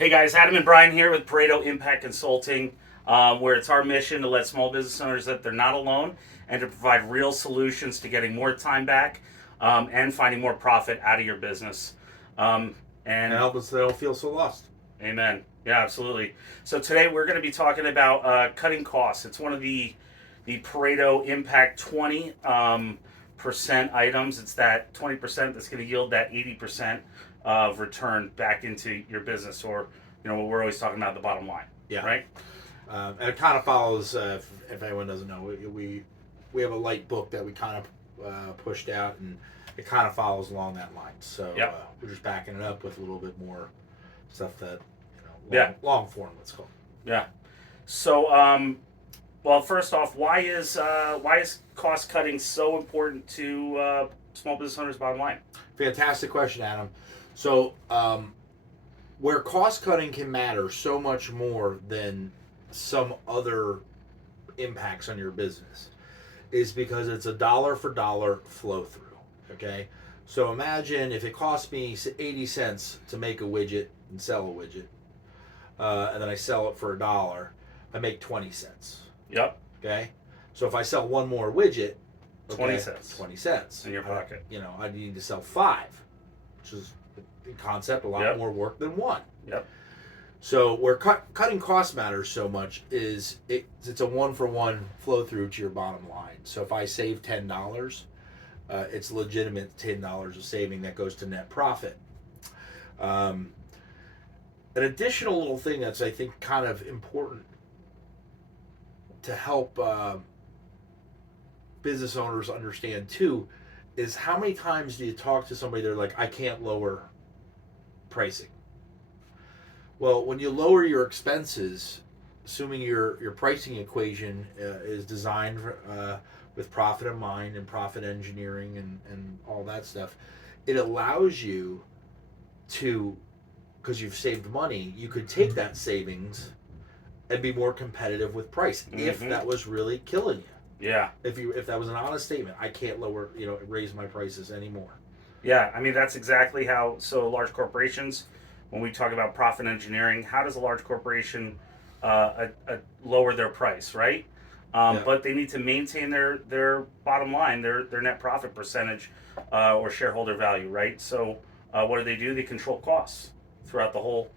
Hey guys, Adam and Brian here with Pareto Impact Consulting, where it's our mission to let small business owners that they're not alone and to provide real solutions to getting more time back and finding more profit out of your business. And And help us so they don't feel so lost. amen. Yeah, absolutely. So today we're going to be talking about cutting costs. It's one of the Pareto Impact 20 percent items. It's that 20% that's going to yield that 80% of return back into your business, or what we're always talking about, the bottom line. Yeah. Right. And it kind of follows. If anyone doesn't know, we have a light book that we kind of pushed out, and it kind of follows along that line. So Yep. we're just backing it up with a little bit more stuff that long form, let's call it. Yeah. So, well, first off, why is cost cutting so important to small business owners' bottom line? Fantastic question, Adam. So where cost cutting can matter so much more than some other impacts on your business is because it's a dollar for dollar flow through. Okay, so imagine if it cost me 80 cents to make a widget and sell a widget, and then I sell it for $1, I make 20 cents. Yep. Okay, so if I sell one more widget, 20 cents. 20 cents in your pocket. I need to sell 5, which is in concept a lot more work than 1. Yep. So where cutting costs matters so much is it's a 1-for-1 flow through to your bottom line. So if I save $10, it's legitimate $10 of saving that goes to net profit. An additional little thing that's, I think, kind of important to help business owners understand too is how many times do you talk to somebody, they're like, I can't lower pricing. Well, when you lower your expenses, assuming your pricing equation is designed with profit in mind and profit engineering and all that stuff, it allows you to, because you've saved money, you could take that savings and be more competitive with price if that was really killing you. Yeah. If that was an honest statement, I can't raise my prices anymore. Yeah, I mean, that's exactly how. So large corporations, when we talk about profit engineering, how does a large corporation lower their price, right? But they need to maintain their bottom line, their net profit percentage, or shareholder value, right? So what do? They control costs throughout the whole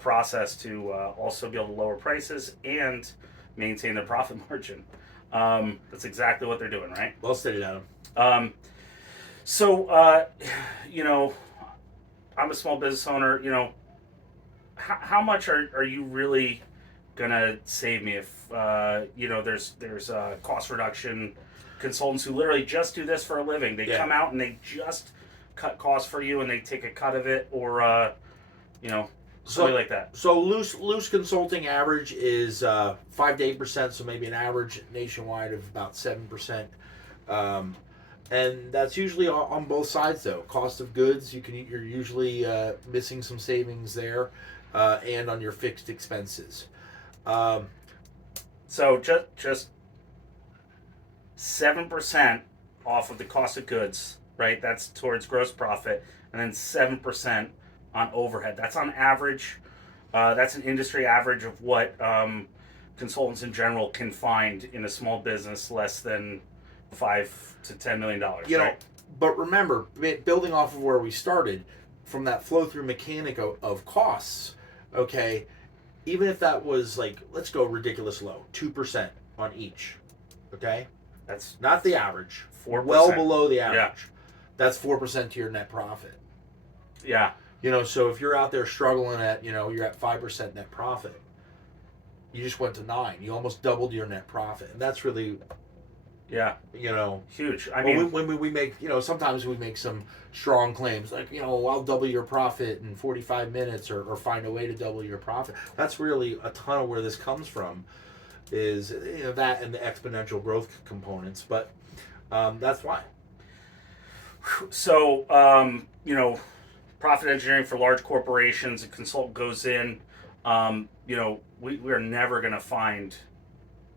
process to also be able to lower prices and maintain their profit margin. That's exactly what they're doing, right? Well stated, Adam. So, I'm a small business owner. How much are you really gonna save me if there's cost reduction consultants who literally just do this for a living. They come out and they just cut costs for you and they take a cut of it, or something like that. So loose consulting average is 5 to 8%. So maybe an average nationwide of about 7%. And that's usually on both sides, though. Cost of goods, you're usually missing some savings there, and on your fixed expenses. So just 7% off of the cost of goods, right? That's towards gross profit, and then 7% on overhead. That's on average. That's an industry average of what consultants in general can find in a small business less than $5 to $10 million. Right? But remember, building off of where we started, from that flow through mechanic of costs, okay, even if that was like, let's go ridiculous low, 2% on each, okay? That's not the average. 4%. Well below the average. Yeah. That's 4% to your net profit. Yeah. So if you're out there struggling at, you're at 5% net profit, you just went to 9. You almost doubled your net profit. And that's really, huge. I mean, mean, when we make, sometimes we make some strong claims like, I'll double your profit in 45 minutes or find a way to double your profit. That's really a ton of where this comes from is, that and the exponential growth components. But that's why. So, profit engineering for large corporations, a consultant goes in, we are never going to find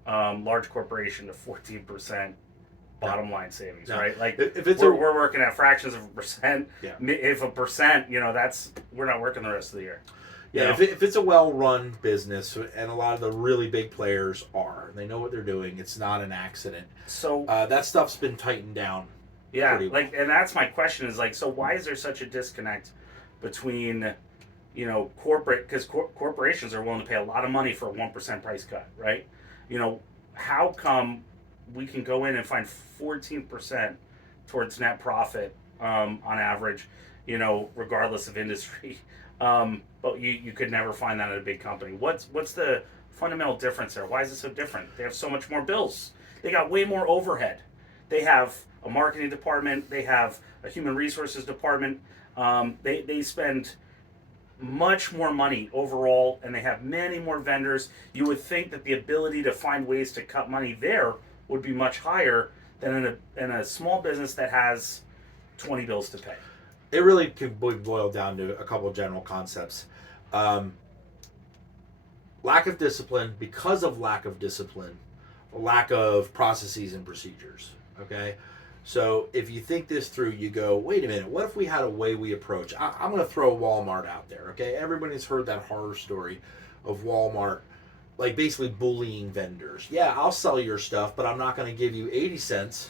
large corporation to 14% bottom line savings, right? Like if it's we're working at fractions of a percent. Yeah. If a percent, we're not working the rest of the year. You Yeah, know? if it's a well-run business, and a lot of the really big players are, they know what they're doing. It's not an accident. So That stuff's been tightened down yeah, pretty well. like, and that's my question is like, so why is there such a disconnect between, corporate, because corporations are willing to pay a lot of money for a 1% price cut, right? How come we can go in and find 14% towards net profit, on average, regardless of industry, but you could never find that at a big company. What's the fundamental difference there? Why is it so different? They have so much more bills. They got way more overhead. They have a marketing department. They have a human resources department. They spend much more money overall, and they have many more vendors. You would think that the ability to find ways to cut money there would be much higher than in a small business that has 20 bills to pay. It really could boil down to a couple of general concepts. Um, Lack of discipline, because of lack of discipline, lack of processes and procedures. Okay, so if you think this through, you go, wait a minute, what if we had a way we approach? I'm going to throw Walmart out there. Okay, everybody's heard that horror story of Walmart, like basically bullying vendors. Yeah, I'll sell your stuff, but I'm not going to give you 80 cents.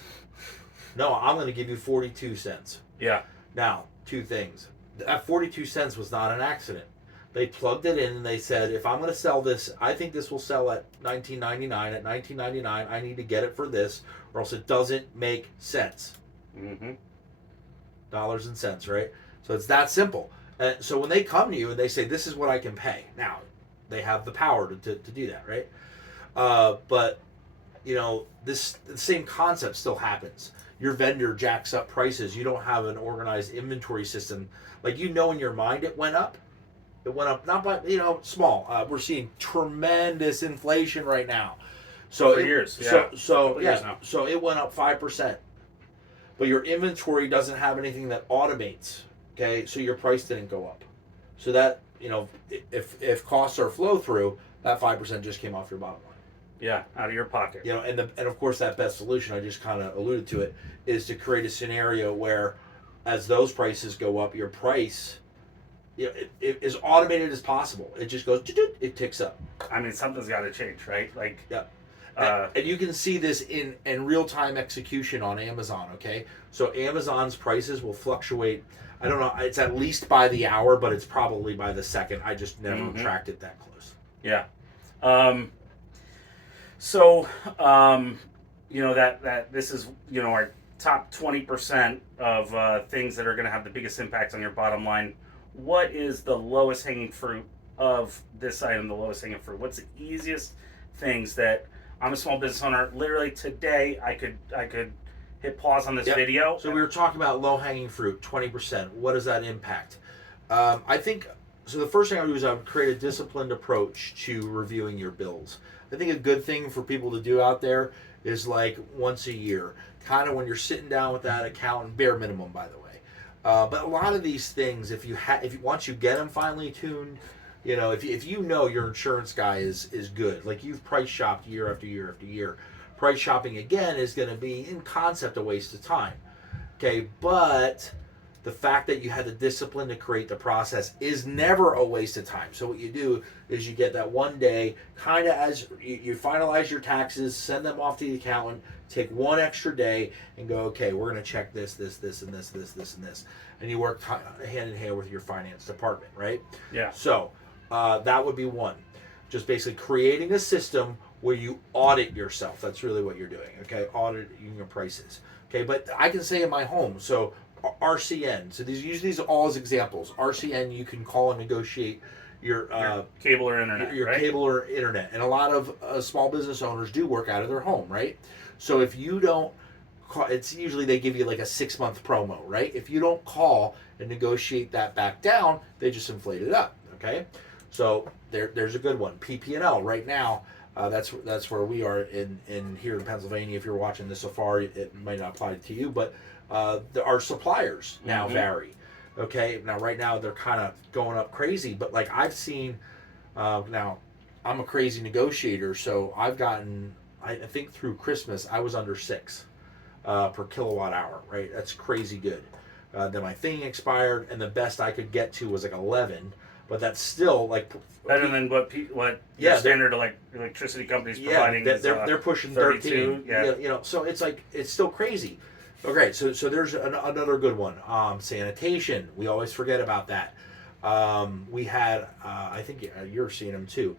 No, I'm going to give you 42 cents. Yeah. Now, two things. That 42 cents was not an accident. They plugged it in and they said, if I'm going to sell this, I think this will sell at $19.99. At $19.99, I need to get it for this, or else it doesn't make sense. Mm-hmm. Dollars and cents, right? So it's that simple. So when they come to you and they say, this is what I can pay, now they have the power to do that, right? But the same concept still happens. Your vendor jacks up prices. You don't have an organized inventory system. Like, in your mind it went up. It went up, not by, small. We're seeing tremendous inflation right now. So For years, yeah. Years now. So it went up 5%. But your inventory doesn't have anything that automates. Okay, so your price didn't go up. So that, if costs are flow through, that 5% just came off your bottom line. Yeah, out of your pocket. And of course that best solution, I just kind of alluded to it, is to create a scenario where, as those prices go up, your price, it is automated as possible. It just goes, it ticks up. I mean, something's got to change, right? Like, yeah. And you can see this in real-time execution on Amazon. Okay, so Amazon's prices will fluctuate. I don't know. It's at least by the hour, but it's probably by the second. I just never tracked it that close. Yeah. So, that this is, our top 20% of things that are going to have the biggest impact on your bottom line. What is the lowest hanging fruit of this item? The lowest hanging fruit. What's the easiest things that I'm a small business owner? Literally today, I could hit pause on this video. So we were talking about low hanging fruit, 20%. What does that impact? I think so. The first thing I would do is I would create a disciplined approach to reviewing your bills. I think a good thing for people to do out there is like once a year, kind of when you're sitting down with that accountant, bare minimum, by the way. But a lot of these things, once you get them finely tuned, if your insurance guy is good, like you've price shopped year after year after year, price shopping again is going to be in concept a waste of time. Okay, but the fact that you had the discipline to create the process is never a waste of time. So what you do is you get that one day, kind of as you finalize your taxes, send them off to the accountant, take one extra day and go, okay, we're going to check this, and this, and this. And you work hand in hand with your finance department, right? Yeah. So that would be one. Just basically creating a system where you audit yourself. That's really what you're doing, okay? Auditing your prices. Okay, but I can say in my home, so RCN. So use these all as examples. RCN, you can call and negotiate your cable or internet, your right? cable or internet, and a lot of small business owners do work out of their home, right? So if you don't call, it's usually they give you like a 6-month promo, right? If you don't call and negotiate that back down, they just inflate it up, okay? So there's a good one. PP&L right now. That's where we are in here in Pennsylvania. If you're watching this so far, it might not apply to you, but our suppliers now vary. Okay, now right now they're kind of going up crazy, but like I've seen, now I'm a crazy negotiator, so I've gotten, I think through Christmas I was under 6 per kilowatt hour. Right, that's crazy good. Then my thing expired, and the best I could get to was like 11. but that's still like better than what Yeah, standard electricity companies providing. They're pushing 13. Yeah. You know, so it's like it's still crazy. Okay, so there's another good one. Sanitation. We always forget about that. We had, I think you're seeing them too.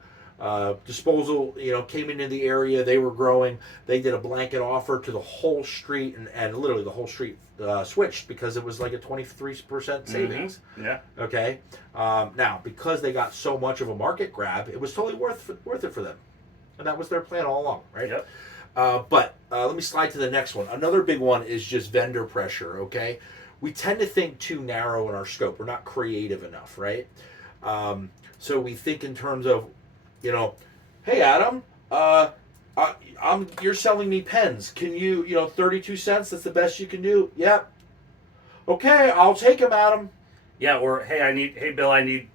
Disposal, you know, came into the area. They were growing. They did a blanket offer to the whole street, and literally the whole street switched because it was like a 23% savings. Mm-hmm. Yeah. Okay. Now, because they got so much of a market grab, it was totally worth it for them, and that was their plan all along, right? Yep. But let me slide to the next one. Another big one is just vendor pressure. Okay, we tend to think too narrow in our scope. We're not creative enough, right? So we think in terms of, you know, hey Adam, you're selling me pens. Can you, 32 cents? That's the best you can do. Yep. Okay, I'll take them, Adam. Yeah. Or hey Bill, I need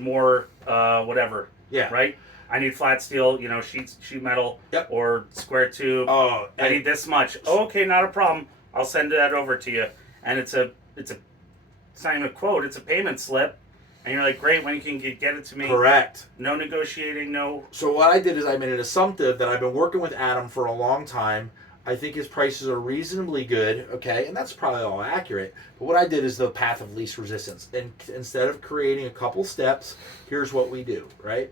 more whatever. Yeah. Right. I need flat steel, sheet metal, Yep. or square tube. Oh, I need this much. Oh, okay, not a problem. I'll send that over to you. And it's not even a quote. It's a payment slip. And you're like, great. When you can get it to me? correct. No negotiating. No. So what I did is I made an assumptive that I've been working with Adam for a long time. I think his prices are reasonably good, okay, and that's probably all accurate. But what I did is the path of least resistance. And instead of creating a couple steps, here's what we do, right?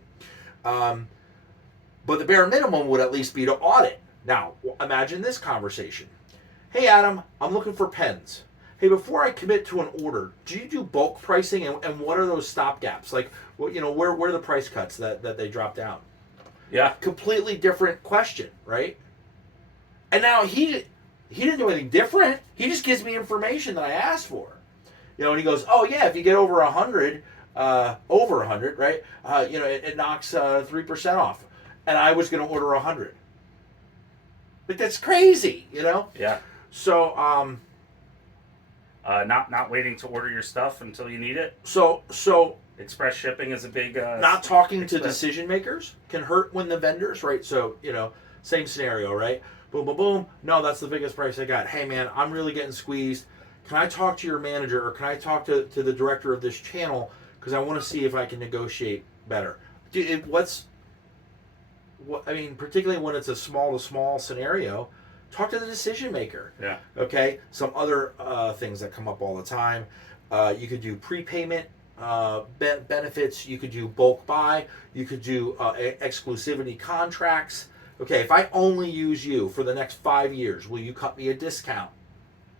But the bare minimum would at least be to audit. Now, imagine this conversation. Hey, Adam, I'm looking for pens. Hey, before I commit to an order, do you do bulk pricing, and what are those stopgaps? Like, where are the price cuts that they drop down? Yeah. Completely different question, right? And now he didn't do anything different. He just gives me information that I asked for. And he goes, oh yeah, if you get over 100, right? It knocks 3% off. And I was going to order 100. But that's crazy, Yeah. So not waiting to order your stuff until you need it. So Express shipping is a big. Not talking to decision makers can hurt when the vendors, right? So same scenario, right? Boom, boom, boom. No, that's the biggest price I got. Hey man, I'm really getting squeezed. Can I talk to your manager, or can I talk to the director of this channel, because I want to see if I can negotiate better? Particularly when it's a small to small scenario, talk to the decision maker. Yeah. Okay. Some other things that come up all the time. You could do prepayment benefits. You could do bulk buy. You could do exclusivity contracts. Okay, if I only use you for the next 5 years, will you cut me a discount?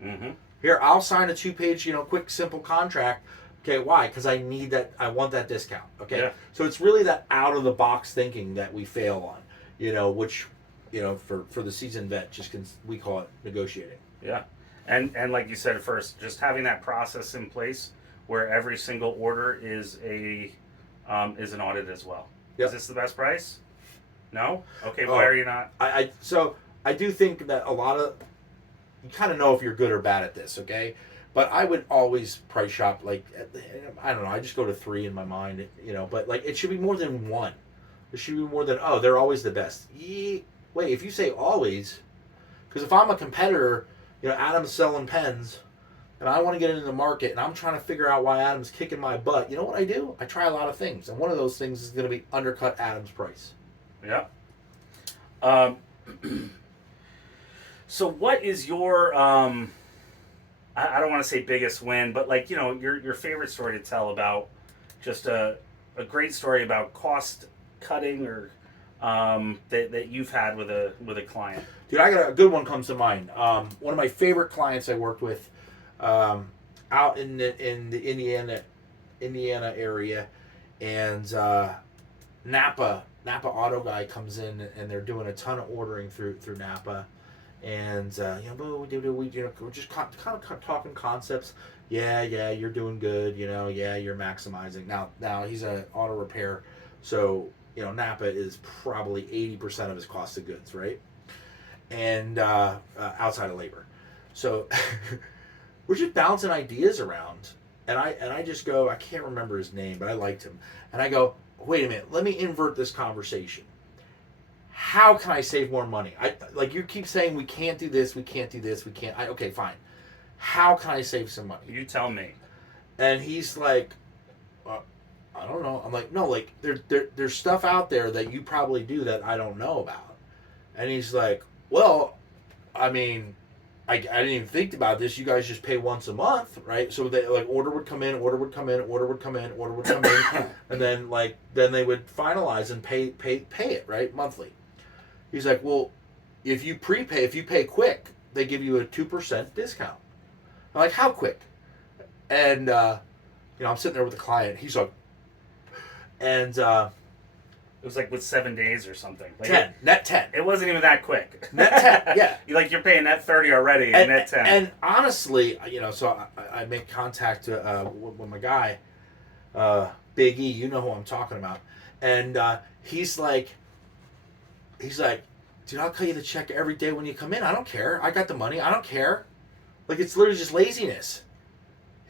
Mm-hmm. Here, I'll sign a 2-page, quick, simple contract. Okay, why? Because I need that. I want that discount. Okay, Yeah. So it's really that out of the box thinking that we fail on. Which, for the seasoned vet, we call it negotiating. Yeah, and like you said at first, just having that process in place where every single order is an audit as well. Yep. Is this the best price? No. Okay. Why are you not? So I do think that a lot of you kind of know if you're good or bad at this. Okay. But I would always price shop, I don't know, I just go to 3 in my mind, but it should be more than 1. It should be more than, they're always the best. Wait, if you say always, because if I'm a competitor, Adam's selling pens, and I want to get into the market, and I'm trying to figure out why Adam's kicking my butt, you know what I do? I try a lot of things, and one of those things is going to be undercut Adam's price. Yeah. So what is your I don't want to say biggest win, but your favorite story to tell about just a great story about cost cutting or that you've had with a client? Dude, I got a good one comes to mind. One of my favorite clients I worked with out in the Indiana area, and Napa Auto Guy comes in, and they're doing a ton of ordering through Napa, and we're just kind of talking concepts. Yeah, you're doing good. Yeah, you're maximizing. Now he's an auto repair, so Napa is probably 80% of his cost of goods, right? And outside of labor, so we're just bouncing ideas around, and I just go, I can't remember his name, but I liked him, and I go, wait a minute, let me invert this conversation. How can I save more money? You keep saying we can't do this, we can't. Okay, fine. How can I save some money? You tell me. And he's like, I don't know. I'm like, no, like there's stuff out there that you probably do that I don't know about. And he's like, well, I mean, I didn't even think about this. You guys just pay once a month, right? So they like order would come in, order would come in, order would come in, order would come in, and then they would finalize and pay it, right, monthly. He's like, well, if you pay quick, they give you a 2% discount. I'm like, how quick? And I'm sitting there with the client. He's like, and it was like with 7 days or something. Like 10, net 10. It wasn't even that quick. Net 10, yeah. You're paying net 30 already, and net 10. And honestly, so I make contact with my guy, Big E. You know who I'm talking about, and he's like, dude, I'll cut you the check every day when you come in. I don't care. I got the money. I don't care. Like, it's literally just laziness.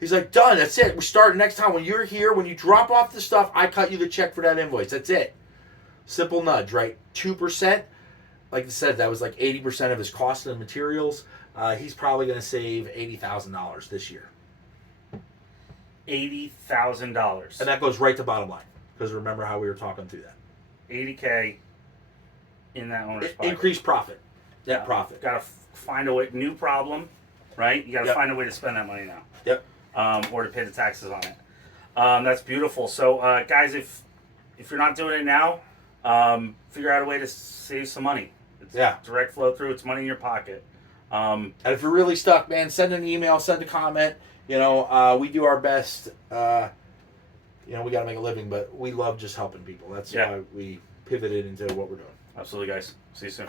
He's like, done. That's it. We start next time. When you're here, when you drop off the stuff, I cut you the check for that invoice. That's it. Simple nudge, right? 2%. Like I said, that was like 80% of his cost and materials. He's probably going to save $80,000 this year. $80,000. And that goes right to bottom line. Because remember how we were talking through that. $80K in that owner's pocket. Increased profit. Net profit. Got to find a way. New problem, right? You got to find a way to spend that money now. Yep. Or to pay the taxes on it. That's beautiful. So, guys, if you're not doing it now, figure out a way to save some money. It's direct flow through. It's money in your pocket. And if you're really stuck, man, send an email, send a comment. We do our best. We got to make a living, but we love just helping people. That's why we pivoted into what we're doing. Absolutely, guys. See you soon.